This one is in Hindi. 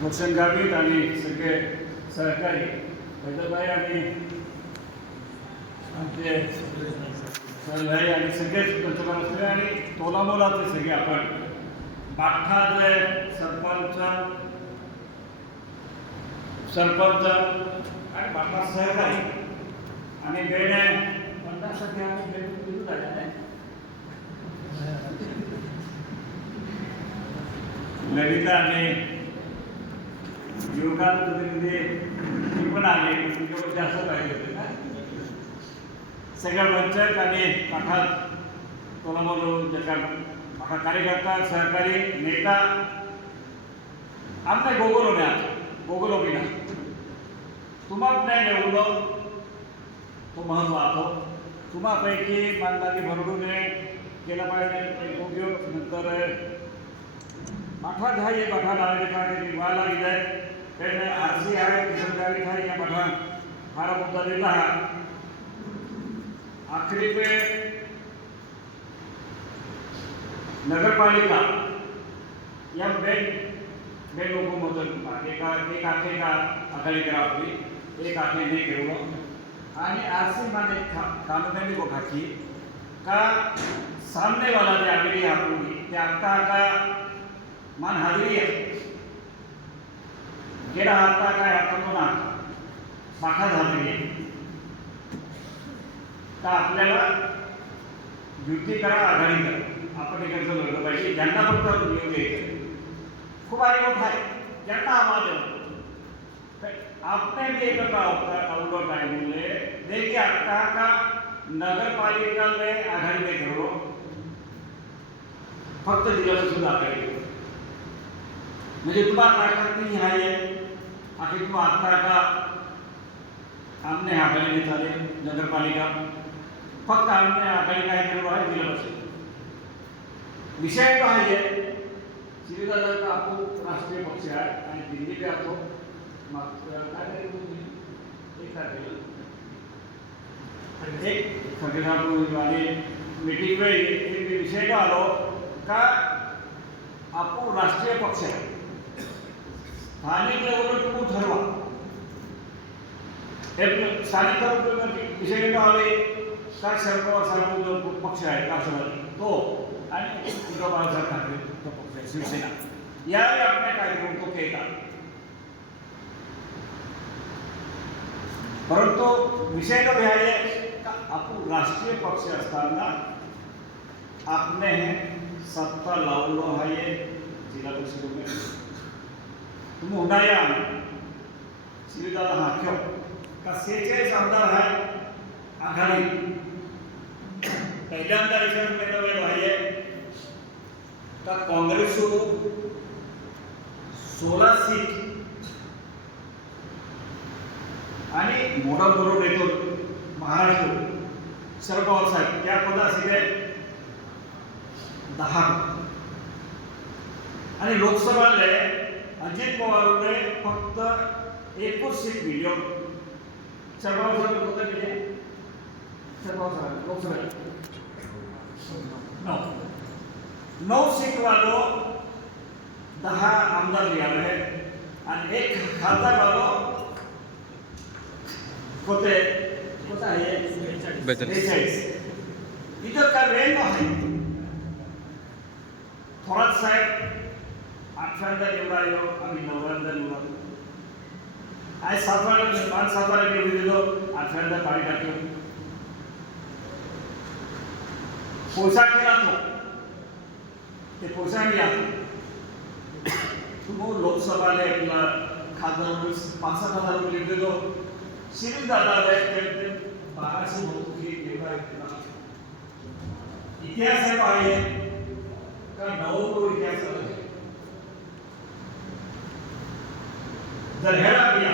भूषण गावित आणि सगळे सहकारी हैदरबाई आणि आमचे सरभाई आणि सगळेच पंचनामा असले आणि तोलामोलाचे सगळे आपण. बाठा जे सरपंच सरपंच आणि बाठा सहकारी. आणि बेणे म्हणण्यासाठी आम्ही बेणे दिली झाल्या ललिता आणि ती पण आली तुमच्याकडे जास्त पाहिजे होते ना सगळ्या पंचायत आणि पाठात कार्यकर्ता सहकारी, नेता आमच्या गोगोलोण्यात गोगोलोबीना तुम्हाला नाही तो महत्व आतो. तुम्हापैकी मानणारी भरडूने केला पाहिजे. नंतर पाठा झाई है पाठा लावे देखा कि वाला है था मुद्दा है। नगर पालिका या बेन बेन लोगों मदत एक एक आखे का आखाली करावी एक आखे नाही घेऊन आणि आरसी माने कानूनी को खाकी, का सामने वाला जे आगरी हापूँगी ते आता का मान हाजरी आहे गेला हाता काय हातातो ना. पाठा झालेली आहे तर आपल्याला युती करा, आघाडी करा. आपण इकडचं लढलं पाहिजे. ज्यांना फक्त द्यायचं खूप आणि मोठा आहे. ज्यांना आवाज़ आपने भी एक आउटडोर टाइम बोले देखिए आता का नगर पालिका में आघाडी में करो फक्त जिल्ह्यात सुद्धा आघाडी म्हणजे तुम्हाला ताकद नाही आहे आखिर तुम आता का? आमने आघाडी में चाले नगरपालिका। फक्त आमने आघाडी काय केलं आहे दिलं असेल विषय काय आहे शिवीदादाचा आपू राष्ट्रीय पक्ष आहे आणि दिल्ली पे तुम्ही एक एक मीटिंग एक विषय का आलो का आपण राष्ट्रीय पक्ष आहे ठरवा हे स्थानिक लेवलवर विषय का आले का शरद पवार साहेब जो पक्ष आहे राष्ट्रवादी तो आणि उद्धव बाळासाहेब ठाकरे तो पक्ष आहे शिवसेना। यावेळी आपल्या कार्यक्रम तो केला परंतु विषय का है का आपण राष्ट्रीय पक्ष असताना आपने सत्ता लावलो आहे तुम्ही उडाया श्रीदादा हा ठेव. का सेहेचाळीस आमदार आहे आघाडी. पहिल्यांदा रिझल्ट केलं वेळ आहे का काँग्रेस सोळा सीट? आणि मोठा बरोबर येतो महाराष्ट्र शरद पवार साहेब त्या पदासाठी दहा. आणि लोकसभाले अजित पवारने फक्त एकूच सीट व्हिडिओ शर्माव सर कोणता केले शर्माव सर लोकसभा नऊ. सीटवालो दहा आमदार लिहावे आणि एक खासदार वालो होते इथं का वेळ आहे? थोरात साहेब निवडायो आम्ही नवव्यांदा निवडलो आज सातवाड्या पाच सातवाड्या निवडून दिलो आठव्यांदा पाणी टाकलं पोसा केला तो पोसा मी आलो तू लोकसभाला आपला खासदार पाच सात हज़ार रुपये दिलो शिरीष दादा ते बाराशे लोक हे एवढा इतिहास आहे पाहिजे का नवो इतिहास आहे ಸರ್ ಹೇಳಾಗಿ